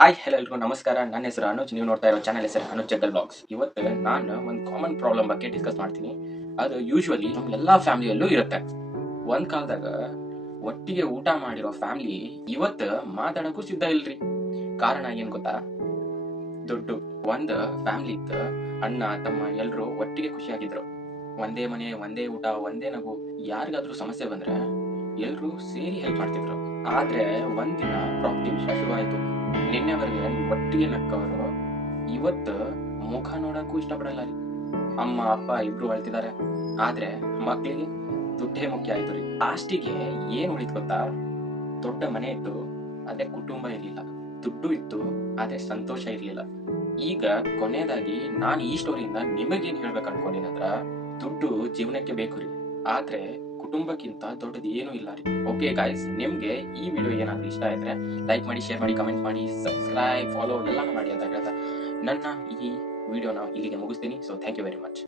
Hi hello ಎಲ್ರಿಗೂ ನಮಸ್ಕಾರ. ನನ್ನ ಹೆಸರು ಅನುಜ್. ನೀವು ನೋಡ್ತಾ ಇರೋ ಚಾನಲ್ ಹೆಸರು ಅನುಜ್ ಜಗ್ಗಲ್ ಬ್ಲಾಗ್ಸ್. ಇವತ್ತು ನಾನು ಒಂದು ಕಾಮನ್ ಪ್ರಾಬ್ಲಮ್ ಬಗ್ಗೆ ಡಿಸ್ಕಸ್ ಮಾಡ್ತೀನಿ. ಅದು ಯೂಶುವಲಿ ನಮ್ಮ ಎಲ್ಲಾ ಫ್ಯಾಮಿಲಿಯಲ್ಲೂ ಇರುತ್ತೆ. ಒಂದ್ ಕಾಲದಾಗ ಒಟ್ಟಿಗೆ ಊಟ ಮಾಡಿರೋ ಫ್ಯಾಮಿಲಿ ಇವತ್ತು ಮಾತಾಡಕ್ಕೂ ಸಿದ್ಧ ಇಲ್ರಿ. ಕಾರಣ ಏನ್ ಗೊತ್ತಾ? ದುಡ್ಡು. ಒಂದು ಫ್ಯಾಮಿಲಿ ಇತ್ತು, ಅಣ್ಣ ತಮ್ಮ ಎಲ್ರು ಒಟ್ಟಿಗೆ ಖುಷಿಯಾಗಿದ್ರು. ಒಂದೇ ಮನೆ, ಒಂದೇ ಊಟ, ಒಂದೇ ನಗು. ಯಾರಿಗಾದ್ರೂ ಸಮಸ್ಯೆ ಬಂದ್ರೆ ಎಲ್ರು ಸೇರಿ ಹೆಲ್ಪ್ ಮಾಡ್ತಿದ್ರು. ಆದ್ರೆ ಒಂದಿನ ಪ್ರಾಪರ್ಟಿ ವಿಷಯ ಶುರುವಾಯ್ತು. ನಿನ್ನೆವರೆಗೆ ಒಟ್ಟಿಗೆ ನಕ್ಕವರು ಇವತ್ತು ಮುಖ ನೋಡಕ್ಕೂ ಇಷ್ಟಪಡಲ್ಲ ರೀ. ಅಮ್ಮ ಅಪ್ಪ ಇಬ್ರು ಅಳ್ತಿದ್ದಾರೆ, ಆದ್ರೆ ಮಕ್ಳಿಗೆ ದುಡ್ಡೇ ಮುಖ್ಯ ಆಯ್ತು ರೀ. ಲಾಸ್ಟಿಗೆ ಏನ್ ಉಳಿತು ಗೊತ್ತಾ? ದೊಡ್ಡ ಮನೆ ಇತ್ತು, ಅದೇ ಕುಟುಂಬ ಇರ್ಲಿಲ್ಲ. ದುಡ್ಡು ಇತ್ತು, ಆದ್ರೆ ಸಂತೋಷ ಇರ್ಲಿಲ್ಲ. ಈಗ ಕೊನೆಯದಾಗಿ ನಾನು ಈ ಸ್ಟೋರಿಯಿಂದ ನಿಮಗೇನ್ ಹೇಳ್ಬೇಕು ಅನ್ಕೊಂಡಿನಂದ್ರ, ದುಡ್ಡು ಜೀವನಕ್ಕೆ ಬೇಕು ರೀ, ಆದ್ರೆ ಕುಟುಂಬಕ್ಕಿಂತ ದೊಡ್ಡದು ಏನೂ ಇಲ್ಲ ರೀ. ಓಕೆ ಗಾಯ್ಸ್, ನಿಮ್ಗೆ ಈ ವಿಡಿಯೋ ಏನಾದ್ರೂ ಇಷ್ಟ ಆಯ್ದ್ರೆ ಲೈಕ್ ಮಾಡಿ, ಶೇರ್ ಮಾಡಿ, ಕಮೆಂಟ್ ಮಾಡಿ, ಸಬ್ಸ್ಕ್ರೈಬ್, ಫಾಲೋ ಎಲ್ಲಾನು ಮಾಡಿ ಅಂತ ಹೇಳ್ತಾ ನನ್ನ ಈ ವಿಡಿಯೋನ ಇಲ್ಲಿಗೆ ಮುಗಿಸ್ತೀನಿ. So thank you very much.